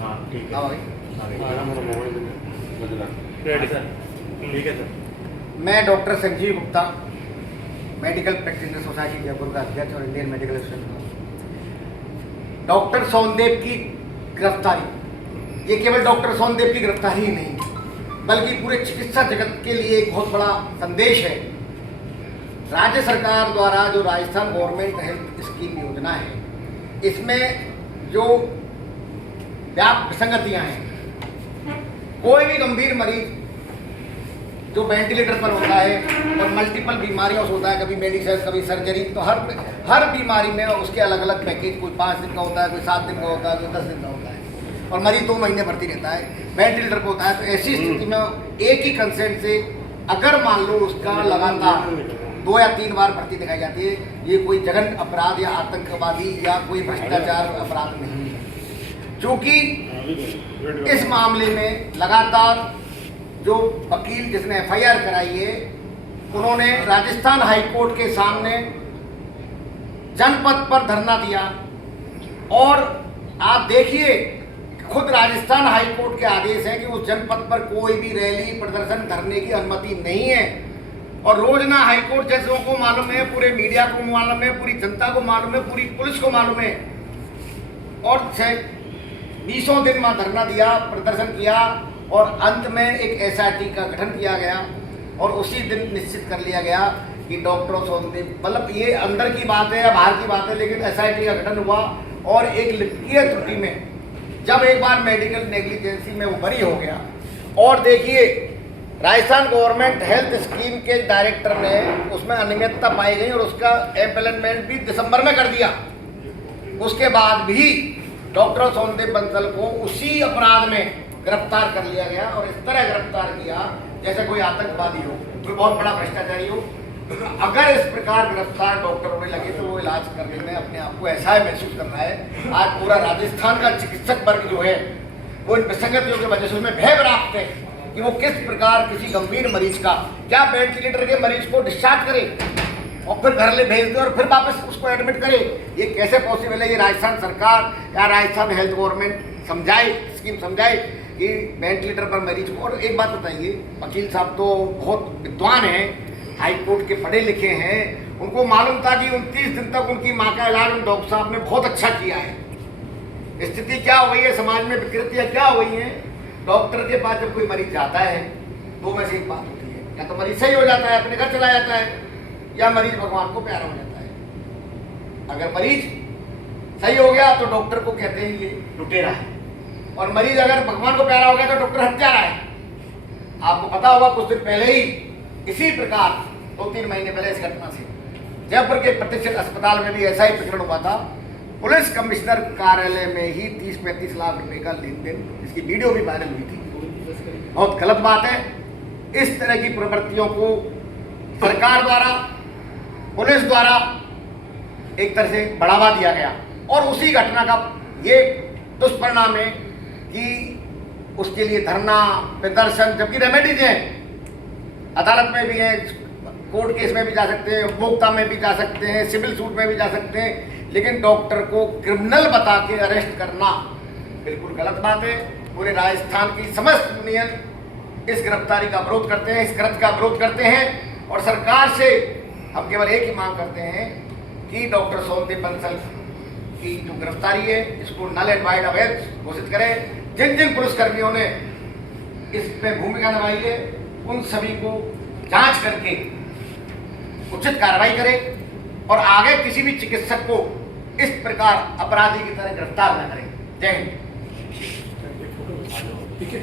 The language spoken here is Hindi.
हाँ ठीक है, ठीक है सर। मैं doctor Sanjeev Gupta, medical practitioner society Jaipur का अध्यक्ष और Indian medical association. Doctor Sondev की गिरफ्तारी, ये केवल डॉक्टर सोनदेव की गिरफ्तारी ही नहीं बल्कि पूरे चिकित्सा जगत के लिए एक बहुत बड़ा संदेश है। राज्य सरकार द्वारा जो राजस्थान गवर्नमेंट हेल्थ स्कीम योजना है, इसमें जो व्यापक विसंगतियां हैं, कोई भी गंभीर मरीज जो वेंटिलेटर पर होता है और मल्टीपल बीमारियों से होता है, कभी मेडिसिन कभी सर्जरी, तो हर बीमारी में उसके अलग अलग पैकेज, कोई 5 दिन का होता है, कोई 7 दिन का होता है, कोई 10 दिन का होता है और मरीज 2 महीने भर्ती रहता है, वेंटिलेटर पर होता है। तो ऐसी स्थिति में एक ही कंसेंट से अगर मान लो उसका लगातार 2 या 3 बार भर्ती दिखाई जाती है, ये कोई जघन्य अपराध या आतंकवादी या कोई भ्रष्टाचार अपराध नहीं है। क्योंकि इस मामले में लगातार जो वकील जिसने FIR कराई है, उन्होंने राजस्थान हाईकोर्ट के सामने जनपथ पर धरना दिया और आप देखिए खुद राजस्थान हाईकोर्ट के आदेश है कि उस जनपथ पर कोई भी रैली प्रदर्शन करने की अनुमति नहीं है। और रोज ना हाईकोर्ट जजों को मालूम है, पूरे मीडिया को मालूम है, पूरी जनता को मालूम है, पूरी पुलिस को मालूम है। और 20 दिन में धरना दिया, प्रदर्शन किया और अंत में एक SIT का गठन किया गया और उसी दिन निश्चित कर लिया गया कि डॉक्टर सोनदेव, मतलब ये अंदर की बात है या बाहर की बात है, लेकिन SIT का गठन हुआ और एक लिखित त्रुटि में जब एक बार मेडिकल नेग्लिजेंसी में वो बरी हो गया। और देखिए राजस्थान गवर्नमेंट हेल्थ स्कीम के डायरेक्टर ने उसमें अनियमितता पाई गई और उसका एम्प्लॉयमेंट भी दिसंबर में कर दिया। उसके बाद भी डॉक्टर सोनदेव बंसल को उसी अपराध में गिरफ्तार कर लिया गया और इस तरह गिरफ्तार किया जैसे कोई आतंकवादी हो, कोई बहुत बड़ा भ्रष्टाचारी हो। अगर इस प्रकार गिरफ्तार डॉक्टर होने लगे तो वो इलाज करने में अपने आप को ऐसा ही महसूस कर रहा है। आज पूरा राजस्थान का चिकित्सक वर्ग जो है वो इन विसंगतियों की वजह से उसमें भय प्राप्त है कि वो किस प्रकार किसी गंभीर मरीज का, क्या वेंटिलेटर के मरीज को डिस्चार्ज करे और फिर घर ले भेज दे और फिर वापस उसको एडमिट करे। ये कैसे पॉसिबल है? ये राजस्थान सरकार या राजस्थान हेल्थ गवर्नमेंट समझाए, स्कीम समझाए कि वेंटिलेटर पर मरीज को। और एक बात बताइए, वकील साहब तो बहुत विद्वान हैं, हाई कोर्ट के पढ़े लिखे हैं, उनको मालूम था कि 29 दिन तक उनकी माँ का इलाज उन डॉक्टर साहब ने बहुत अच्छा किया है। स्थिति क्या हो गई है, समाज में विकृतियाँ क्या हो गई हैं? डॉक्टर के पास जब कोई मरीज जाता है, 2 में से एक बात होती है, या तो मरीज सही हो जाता है, अपने घर चला जाता है, या मरीज भगवान को प्यारा हो जाता है। अगर मरीज सही हो गया तो डॉक्टर को कहते हैं ये लुटेरा है, और मरीज अगर भगवान को प्यारा हो गया तो डॉक्टर हत्यारा है। आपको पता होगा कुछ दिन पहले ही इसी प्रकार 2-3 महीने पहले इस घटना से जयपुर के प्रतिष्ठित अस्पताल में भी ऐसा ही प्रकरण हुआ था। पुलिस कमिश्नर कार्यालय में ही 30-35 लाख रुपए का लेन देन, इसकी वीडियो भी वायरल हुई थी। बहुत गलत बात है। इस तरह की प्रवृत्तियों को सरकार द्वारा, पुलिस द्वारा एक तरह से बढ़ावा दिया गया और उसी घटना का ये दुष्परिणाम है कि उसके लिए धरना प्रदर्शन, जबकि रेमेडीज हैं, अदालत में भी है, कोर्ट केस में भी जा सकते हैं, उपभोक्ता में भी जा सकते हैं, सिविल सूट में भी जा सकते हैं, लेकिन डॉक्टर को क्रिमिनल बता के अरेस्ट करना बिल्कुल गलत बात है। पूरे राजस्थान की समस्त यूनियन इस गिरफ्तारी का विरोध करते हैं, इस कृत्य का विरोध करते हैं और सरकार से हम केवल एक ही मांग करते हैं कि डॉक्टर सोनदेव बंसल की जो गिरफ्तारी है इसको नल एंड वाइड अवैध घोषित करें। जिन जिन पुलिसकर्मियों ने इसमें भूमिका निभाई है उन सभी को जांच करके उचित कार्रवाई करें और आगे किसी भी चिकित्सक को इस प्रकार अपराधी की तरह गिरफ्तार न करें। जय हिंद।